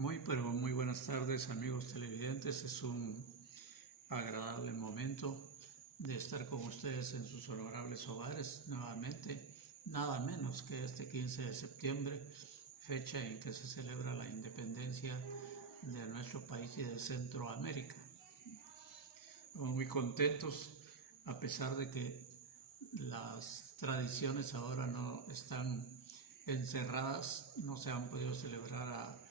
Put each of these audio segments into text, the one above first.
Pero muy buenas tardes, amigos televidentes. Es un agradable momento de estar con ustedes en sus honorables hogares nuevamente, nada menos que este 15 de septiembre, fecha en que se celebra la independencia de nuestro país y de Centroamérica. Estamos muy contentos, a pesar de que las tradiciones ahora no están encerradas, no se han podido celebrar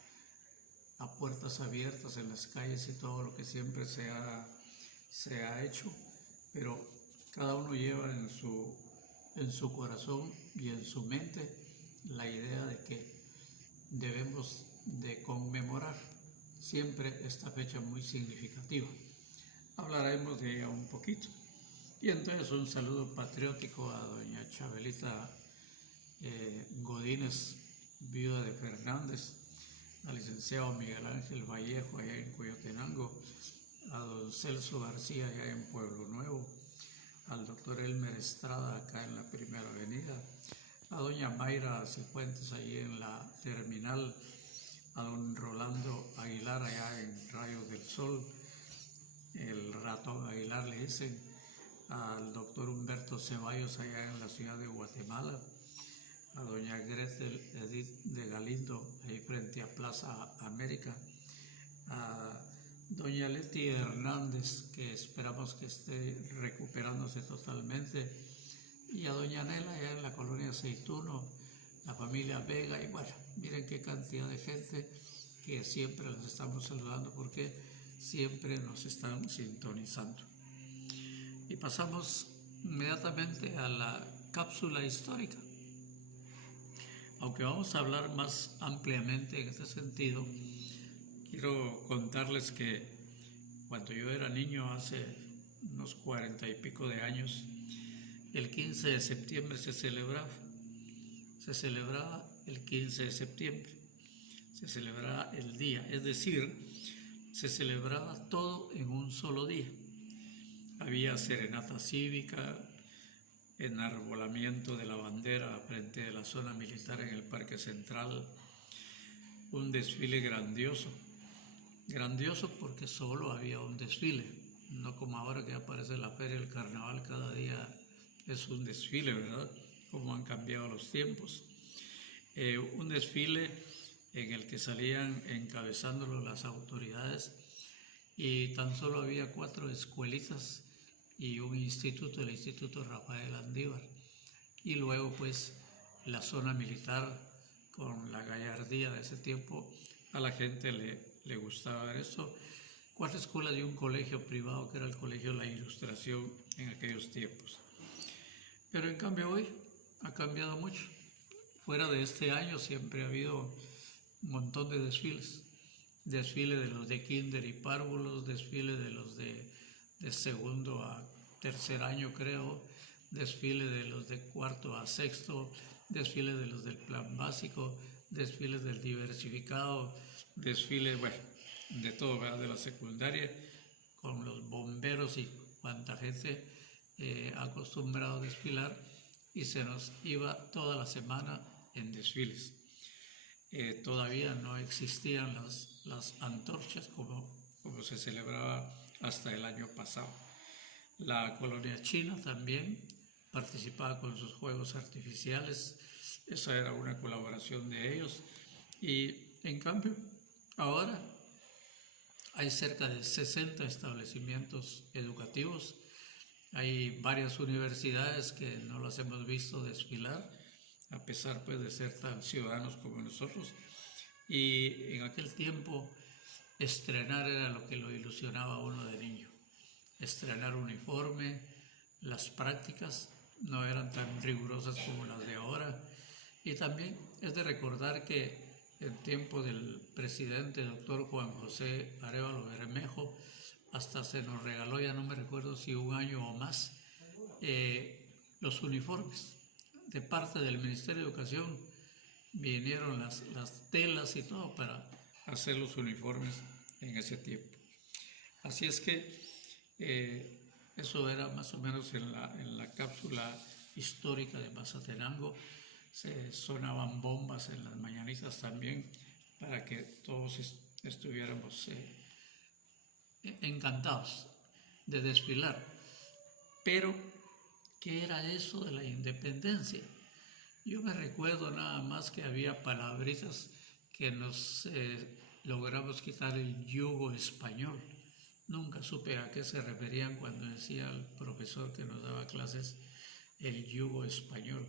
a puertas abiertas en las calles y todo lo que siempre se ha hecho, pero cada uno lleva en su corazón y en su mente la idea de que debemos de conmemorar siempre esta fecha muy significativa. Hablaremos de ella un poquito. Y entonces un saludo patriótico a doña Chabelita Godínez, viuda de Fernández, al licenciado Miguel Ángel Vallejo allá en Coyotenango, a don Celso García allá en Pueblo Nuevo, al doctor Elmer Estrada acá en la Primera Avenida, a doña Mayra Cifuentes allí en la terminal, a don Rolando Aguilar allá en Rayos del Sol, el ratón Aguilar le dicen, al doctor Humberto Ceballos allá en la ciudad de Guatemala, a doña Gretel Edith de Galindo ahí frente a Plaza América, a doña Leti Hernández, que esperamos que esté recuperándose totalmente, y a doña Nela allá en la colonia Aceituno, la familia Vega, y bueno, miren qué cantidad de gente que siempre los estamos saludando porque siempre nos están sintonizando. Y pasamos inmediatamente a la cápsula histórica. Aunque vamos a hablar más ampliamente en este sentido, quiero contarles que cuando yo era niño, hace unos 40 y pico de años, el 15 de septiembre se celebraba el 15 de septiembre, se celebraba el día, es decir, se celebraba todo en un solo día. Había serenata cívica, enarbolamiento de la bandera frente de la zona militar en el Parque Central, un desfile grandioso porque solo había un desfile, no como ahora que aparece la feria, el carnaval, cada día es un desfile, ¿verdad? Como han cambiado los tiempos. Un desfile en el que salían encabezándolo las autoridades y tan solo había 4 escuelitas y un instituto, el Instituto Rafael Andívar, y luego pues la zona militar con la gallardía de ese tiempo. A la gente le gustaba ver esto. 4 escuelas y un colegio privado que era el Colegio La Ilustración en aquellos tiempos. Pero en cambio hoy ha cambiado mucho. Fuera de este año siempre ha habido un montón de desfiles. Desfile de los de kinder y párvulos, desfile de los de segundo a tercer año creo, desfile de los de cuarto a sexto, desfile de los del plan básico, desfiles del diversificado, desfiles, bueno, de todo, ¿verdad? De la secundaria, con los bomberos y cuanta gente acostumbrado a desfilar, y se nos iba toda la semana en desfiles. Todavía no existían las antorchas como se celebraba hasta el año pasado. La colonia china también participaba con sus juegos artificiales, esa era una colaboración de ellos, y en cambio ahora hay cerca de 60 establecimientos educativos, hay varias universidades que no las hemos visto desfilar, a pesar pues de ser tan ciudadanos como nosotros, y en aquel tiempo estrenar era lo que lo ilusionaba a uno de niño. Estrenar uniforme, las prácticas no eran tan rigurosas como las de ahora, y también es de recordar que en tiempo del presidente doctor Juan José Arévalo Bermejo hasta se nos regaló, ya no me recuerdo si un año o más, los uniformes. De parte del Ministerio de Educación vinieron las telas y todo para hacer los uniformes en ese tiempo. Así es que eso era más o menos en la cápsula histórica de Mazatenango. Se sonaban bombas en las mañanitas también para que todos estuviéramos encantados de desfilar. Pero, ¿qué era eso de la independencia? Yo me recuerdo nada más que había palabritas que nos logramos quitar el yugo español. Nunca supe a qué se referían cuando decía el profesor que nos daba clases el yugo español,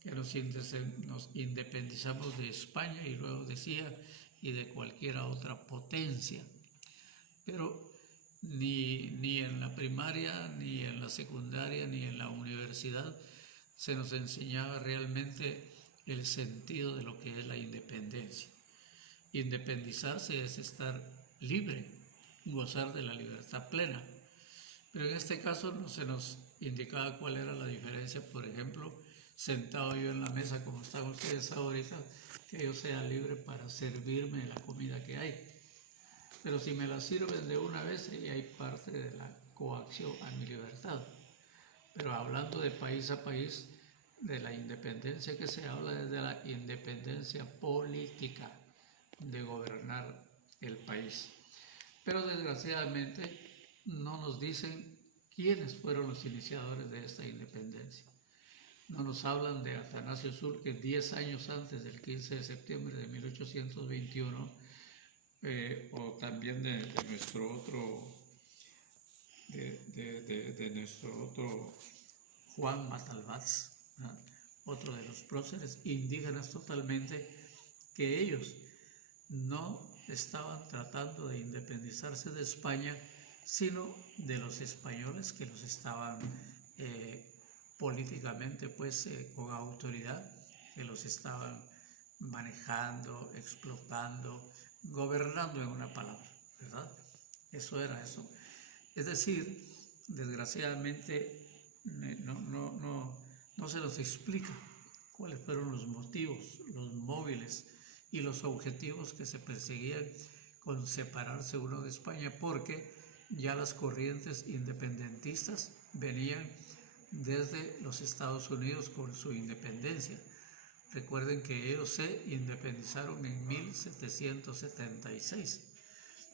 que nos independizamos de España y luego decía y de cualquier otra potencia. Pero ni en la primaria, ni en la secundaria, ni en la universidad se nos enseñaba realmente el sentido de lo que es la independencia. Independizarse es estar libre, gozar de la libertad plena. Pero en este caso no se nos indicaba cuál era la diferencia, por ejemplo, sentado yo en la mesa como están ustedes ahorita, que yo sea libre para servirme la comida que hay. Pero si me la sirven de una vez, ya hay parte de la coacción a mi libertad. Pero hablando de país a país, de la independencia que se habla es de la independencia política de gobernar el país. Pero desgraciadamente no nos dicen quiénes fueron los iniciadores de esta independencia. No nos hablan de Atanasio Sur, que 10 años antes del 15 de septiembre de 1821, o también de nuestro otro Juan Matalbás, ¿no? Otro de los próceres indígenas totalmente, que ellos no estaban tratando de independizarse de España, sino de los españoles que los estaban políticamente, pues con autoridad, que los estaban manejando, explotando, gobernando en una palabra, ¿verdad? Eso era eso. Es decir, desgraciadamente no se nos explica cuáles fueron los motivos, los móviles y los objetivos que se perseguían con separarse uno de España, porque ya las corrientes independentistas venían desde los Estados Unidos con su independencia. Recuerden que ellos se independizaron en 1776,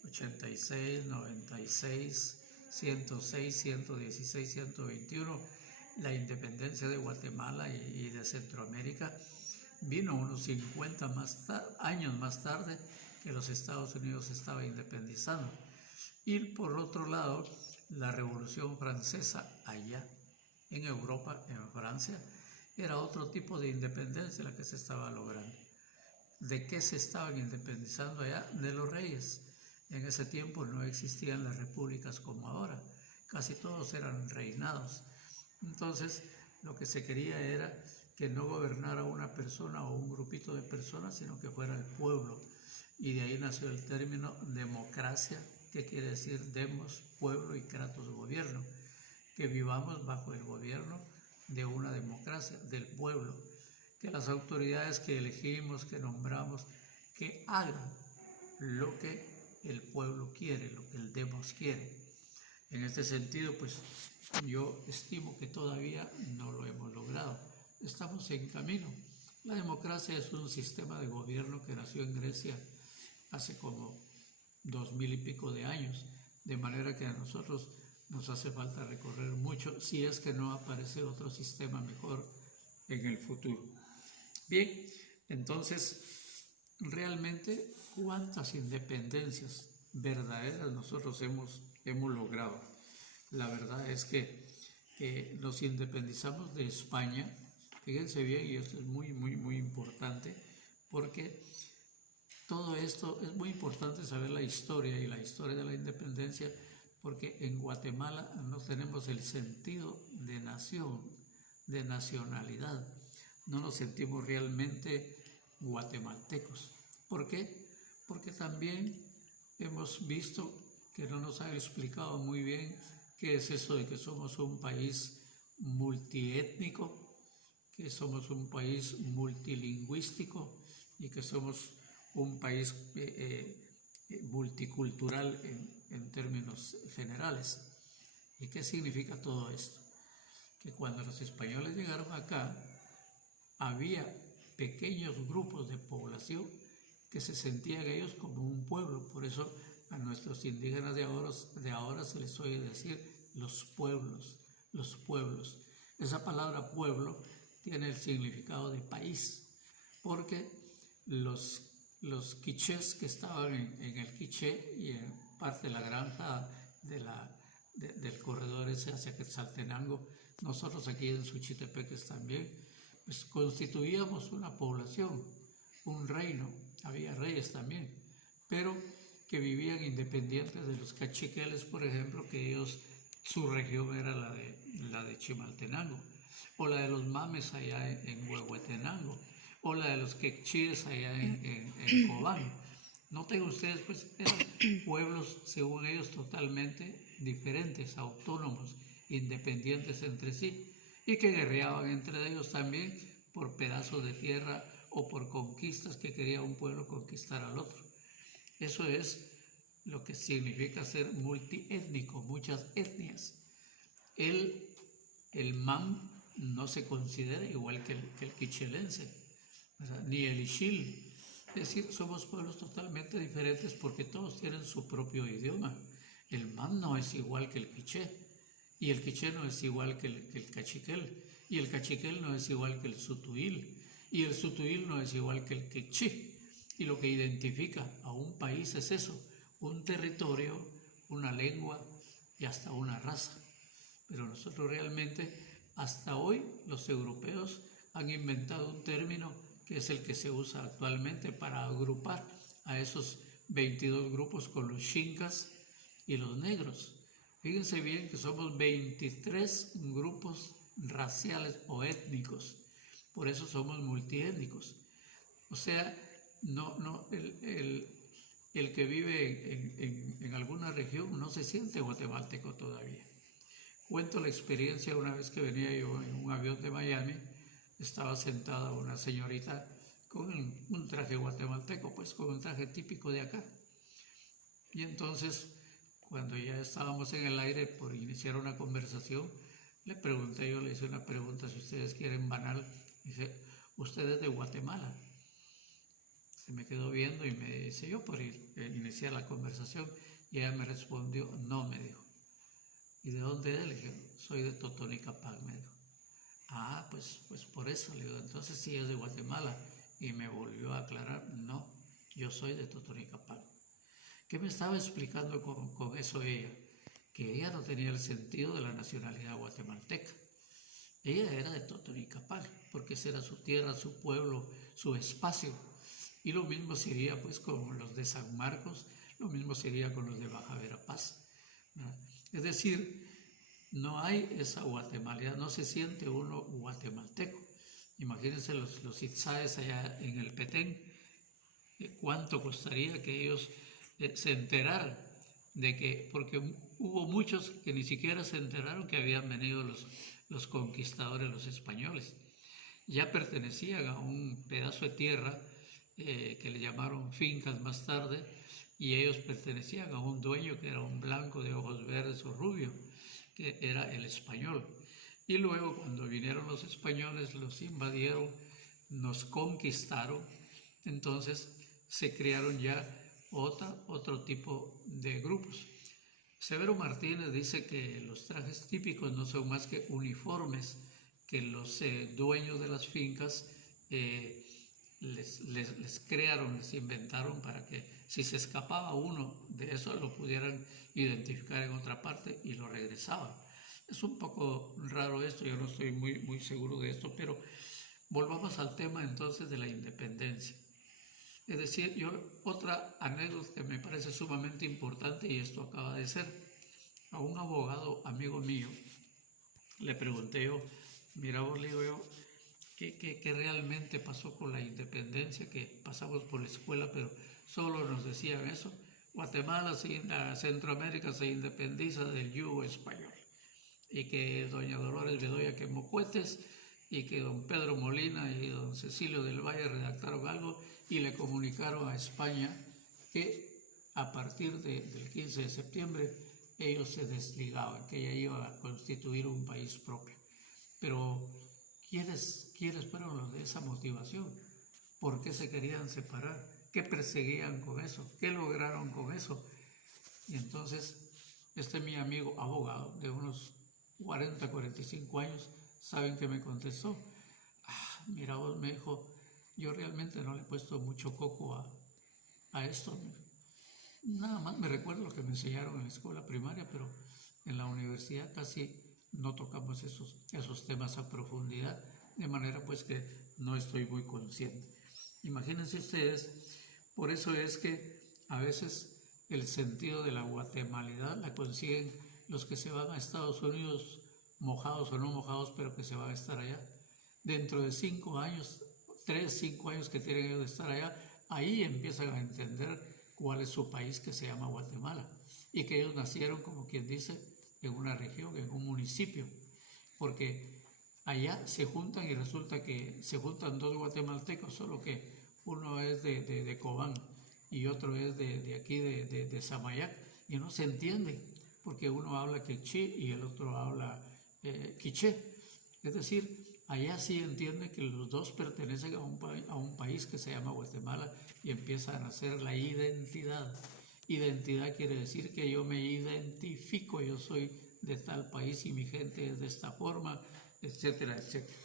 86, 96, 106, 116, 121. La independencia de Guatemala y de Centroamérica vino unos 50 años más tarde que los Estados Unidos estaba independizando. Y por otro lado, la Revolución Francesa allá en Europa, en Francia, era otro tipo de independencia la que se estaba logrando. ¿De qué se estaban independizando allá? De los reyes. En ese tiempo no existían las repúblicas como ahora, casi todos eran reinados. Entonces, lo que se quería era que no gobernara una persona o un grupito de personas, sino que fuera el pueblo. Y de ahí nació el término democracia, que quiere decir demos, pueblo, y kratos, gobierno. Que vivamos bajo el gobierno de una democracia, del pueblo. Que las autoridades que elegimos, que nombramos, que hagan lo que el pueblo quiere, lo que el demos quiere. En este sentido, pues yo estimo que todavía no lo hemos logrado. Estamos en camino. La democracia es un sistema de gobierno que nació en Grecia hace como 2000 y pico de años, de manera que a nosotros nos hace falta recorrer mucho si es que no aparece otro sistema mejor en el futuro. Bien, entonces, realmente, ¿cuántas independencias verdaderas nosotros hemos logrado? La verdad es que nos independizamos de España. Fíjense bien, y esto es muy importante, porque todo esto es muy importante saber la historia y la historia de la independencia, porque en Guatemala no tenemos el sentido de nación, de nacionalidad. No nos sentimos realmente guatemaltecos. ¿Por qué? Porque también hemos visto que no nos han explicado muy bien qué es eso de que somos un país multiétnico, que somos un país multilingüístico y que somos un país multicultural en términos generales. ¿Y qué significa todo esto? Que cuando los españoles llegaron acá, había pequeños grupos de población que se sentían ellos como un pueblo. Por eso a nuestros indígenas de ahora se les oye decir los pueblos, los pueblos. Esa palabra pueblo tiene el significado de país, porque los quichés que estaban en el Quiché y en parte de la granja del corredor ese hacia Quetzaltenango, nosotros aquí en Suchitepeques también, pues constituíamos una población, un reino, había reyes también, pero que vivían independientes de los cachiqueles, por ejemplo, que ellos, su región era la de Chimaltenango, o la de los mames allá en Huehuetenango, o la de los quechíes allá en Cobán. Noten ustedes, pues eran pueblos, según ellos, totalmente diferentes, autónomos, independientes entre sí, y que guerreaban entre ellos también por pedazos de tierra o por conquistas que quería un pueblo conquistar al otro. Eso es lo que significa ser multiétnico, muchas etnias. El mam no se considera igual que el quichelense, ¿verdad? Ni el ixil. Es decir, somos pueblos totalmente diferentes porque todos tienen su propio idioma. El mam no es igual que el quiché, y el quiché no es igual que el cachiquel, y el cachiquel no es igual que el sutuil, y el sutuil no es igual que el quechí. Y lo que identifica a un país es eso, un territorio, una lengua y hasta una raza. Pero nosotros realmente, hasta hoy, los europeos han inventado un término que es el que se usa actualmente para agrupar a esos 22 grupos con los xincas y los negros. Fíjense bien que somos 23 grupos raciales o étnicos, por eso somos multiétnicos. O sea, el que vive en alguna región no se siente guatemalteco todavía. Cuento la experiencia una vez que venía yo en un avión de Miami, estaba sentada una señorita con un traje guatemalteco, pues con un traje típico de acá. Y entonces, cuando ya estábamos en el aire por iniciar una conversación, le hice una pregunta, si ustedes quieren banal, dice, ¿usted es de Guatemala? Se me quedó viendo y me dice, yo por iniciar la conversación, y ella me respondió, no, me dijo. ¿Y de dónde es? Le dije, soy de Totonicapán, me dijo. Ah, pues por eso, le digo, entonces sí es de Guatemala. Y me volvió a aclarar, no, yo soy de Totonicapán. ¿Qué me estaba explicando con eso ella? Que ella no tenía el sentido de la nacionalidad guatemalteca. Ella era de Totonicapán, porque esa era su tierra, su pueblo, su espacio. Y lo mismo sería pues con los de San Marcos, lo mismo sería con los de Baja Verapaz, ¿verdad? Es decir, no hay esa guatemalidad, no se siente uno guatemalteco. Imagínense los itzáes allá en el Petén, cuánto costaría que ellos se enteraran de que, porque hubo muchos que ni siquiera se enteraron que habían venido los conquistadores, los españoles. Ya pertenecían a un pedazo de tierra que le llamaron fincas más tarde, y ellos pertenecían a un dueño que era un blanco de ojos verdes o rubio, que era el español. Y luego cuando vinieron los españoles, los invadieron, nos conquistaron, entonces se crearon ya otro tipo de grupos. Severo Martínez dice que los trajes típicos no son más que uniformes que los dueños de las fincas les crearon, les inventaron para que si se escapaba uno de eso lo pudieran identificar en otra parte y lo regresaban. Es un poco raro esto, yo no estoy muy seguro de esto, pero volvamos al tema entonces de la independencia. Es decir, otra anécdota que me parece sumamente importante, y esto acaba de ser, a un abogado amigo mío, le pregunté yo, mira vos, le digo yo, ¿qué realmente pasó con la independencia? Que pasamos por la escuela, pero solo nos decían eso. Guatemala, Centroamérica se independiza del yugo español. Y que doña Dolores Bedoya quemó cohetes, y que don Pedro Molina y don Cecilio del Valle redactaron algo y le comunicaron a España que a partir del 15 de septiembre ellos se desligaban, que ella iba a constituir un país propio. Pero ¿quiénes fueron los de esa motivación? ¿Por qué se querían separar? ¿Qué perseguían con eso? ¿Qué lograron con eso? Y entonces, mi amigo abogado de unos 40, 45 años, ¿saben qué me contestó? Mira vos, me dijo, yo realmente no le he puesto mucho coco a esto. Nada más me recuerdo lo que me enseñaron en la escuela primaria, pero en la universidad casi no tocamos esos temas a profundidad, de manera pues que no estoy muy consciente. Imagínense ustedes, por eso es que a veces el sentido de la guatemalidad la consiguen los que se van a Estados Unidos, mojados o no mojados, pero que se van a estar allá. Dentro de 5 años, 3, 5 años que tienen ellos de estar allá, ahí empiezan a entender cuál es su país, que se llama Guatemala, y que ellos nacieron, como quien dice, en una región, en un municipio, porque allá se juntan y resulta que se juntan 2 guatemaltecos, solo que uno es de Cobán y otro es de aquí, de Samayac, y no se entiende, porque uno habla quechí y el otro habla quiché. Es decir, allá sí entiende que los dos pertenecen a un país que se llama Guatemala y empieza a nacer la identidad. Identidad quiere decir que yo me identifico, yo soy de tal país y mi gente es de esta forma, etcétera, etcétera.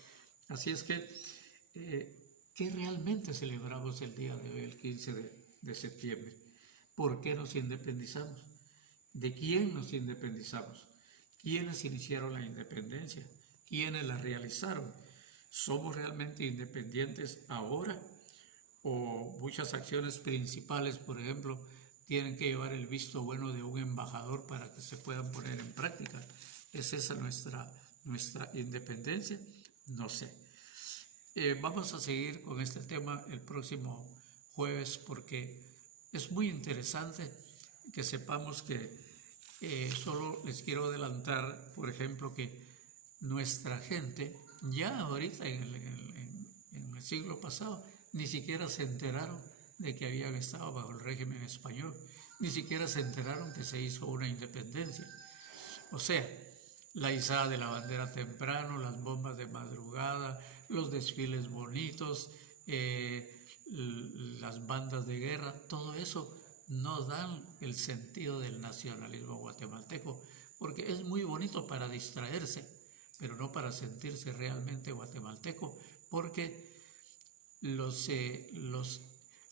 Así es que, ¿qué realmente celebramos el día de hoy, el 15 de septiembre? ¿Por qué nos independizamos? ¿De quién nos independizamos? ¿Quiénes iniciaron la independencia? ¿Quiénes la realizaron? ¿Somos realmente independientes ahora? ¿O muchas acciones principales, por ejemplo, tienen que llevar el visto bueno de un embajador para que se puedan poner en práctica? ¿Es esa nuestra independencia? No sé. Vamos a seguir con este tema el próximo jueves, porque es muy interesante que sepamos que solo les quiero adelantar, por ejemplo, que nuestra gente, ya ahorita en el siglo pasado, ni siquiera se enteraron de que habían estado bajo el régimen español, ni siquiera se enteraron que se hizo una independencia. O sea, la izada de la bandera temprano, las bombas de madrugada, los desfiles bonitos, las bandas de guerra, todo eso no dan el sentido del nacionalismo guatemalteco, porque es muy bonito para distraerse, pero no para sentirse realmente guatemalteco, porque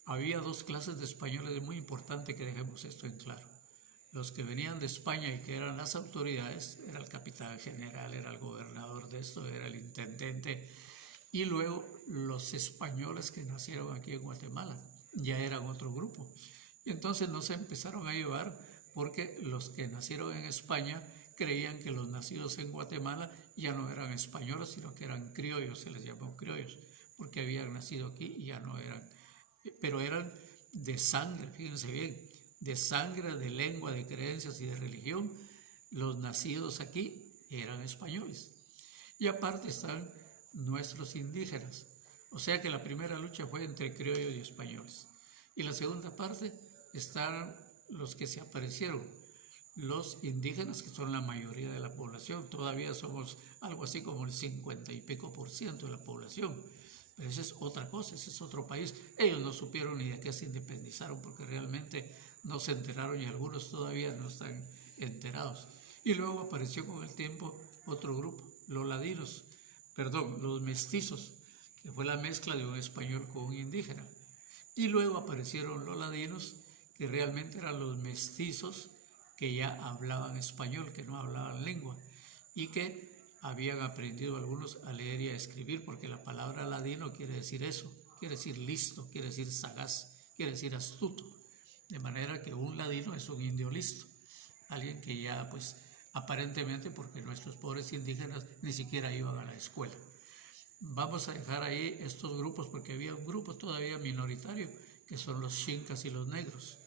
había 2 clases de españoles. Es muy importante que dejemos esto en claro. Los que venían de España y que eran las autoridades, era el capitán general, era el gobernador de esto, era el intendente, y luego los españoles que nacieron aquí en Guatemala, ya eran otro grupo. Y entonces no se empezaron a llevar porque los que nacieron en España creían que los nacidos en Guatemala ya no eran españoles, sino que eran criollos, se les llamó criollos, porque habían nacido aquí y ya no eran, pero eran de sangre, fíjense bien, de sangre, de lengua, de creencias y de religión. Los nacidos aquí eran españoles. Y aparte están nuestros indígenas. O sea que la primera lucha fue entre criollos y españoles. Y la segunda parte están los que se aparecieron, los indígenas, que son la mayoría de la población. Todavía somos algo así como el 50 y pico % de la población. Pero esa es otra cosa, ese es otro país. Ellos no supieron ni de qué se independizaron, porque realmente no se enteraron y algunos todavía no están enterados. Y luego apareció con el tiempo otro grupo, los mestizos, que fue la mezcla de un español con un indígena. Y luego aparecieron los ladinos, que realmente eran los mestizos que ya hablaban español, que no hablaban lengua, y que habían aprendido algunos a leer y a escribir, porque la palabra ladino quiere decir eso, quiere decir listo, quiere decir sagaz, quiere decir astuto. De manera que un ladino es un indio listo, alguien que ya pues aparentemente, porque nuestros pobres indígenas ni siquiera iban a la escuela. Vamos a dejar ahí estos grupos, porque había un grupo todavía minoritario, que son los xincas y los negros.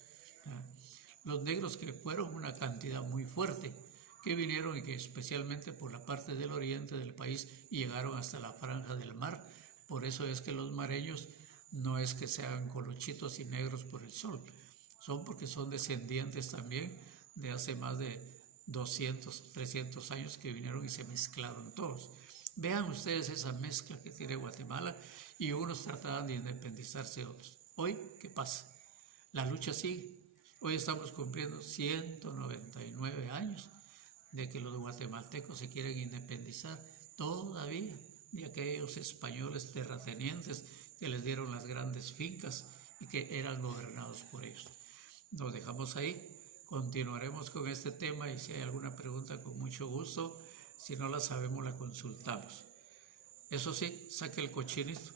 Los negros, que fueron una cantidad muy fuerte, que vinieron y que especialmente por la parte del oriente del país llegaron hasta la franja del mar. Por eso es que los mareños no es que sean colochitos y negros por el sol, son porque son descendientes también de hace más de 200, 300 años que vinieron y se mezclaron todos. Vean ustedes esa mezcla que tiene Guatemala, y unos trataban de independizarse otros. Hoy, ¿qué pasa? La lucha sigue. Hoy estamos cumpliendo 199 años de que los guatemaltecos se quieren independizar todavía de aquellos españoles terratenientes que les dieron las grandes fincas y que eran gobernados por ellos. Nos dejamos ahí, continuaremos con este tema y si hay alguna pregunta con mucho gusto, si no la sabemos la consultamos. Eso sí, saque el cochinito.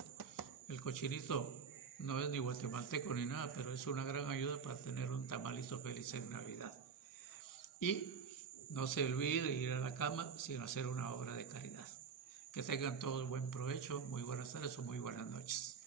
El cochinito no es ni guatemalteco ni nada, pero es una gran ayuda para tener un tamalito feliz en Navidad. Y no se olvide ir a la cama sin hacer una obra de caridad. Que tengan todos buen provecho, muy buenas tardes o muy buenas noches.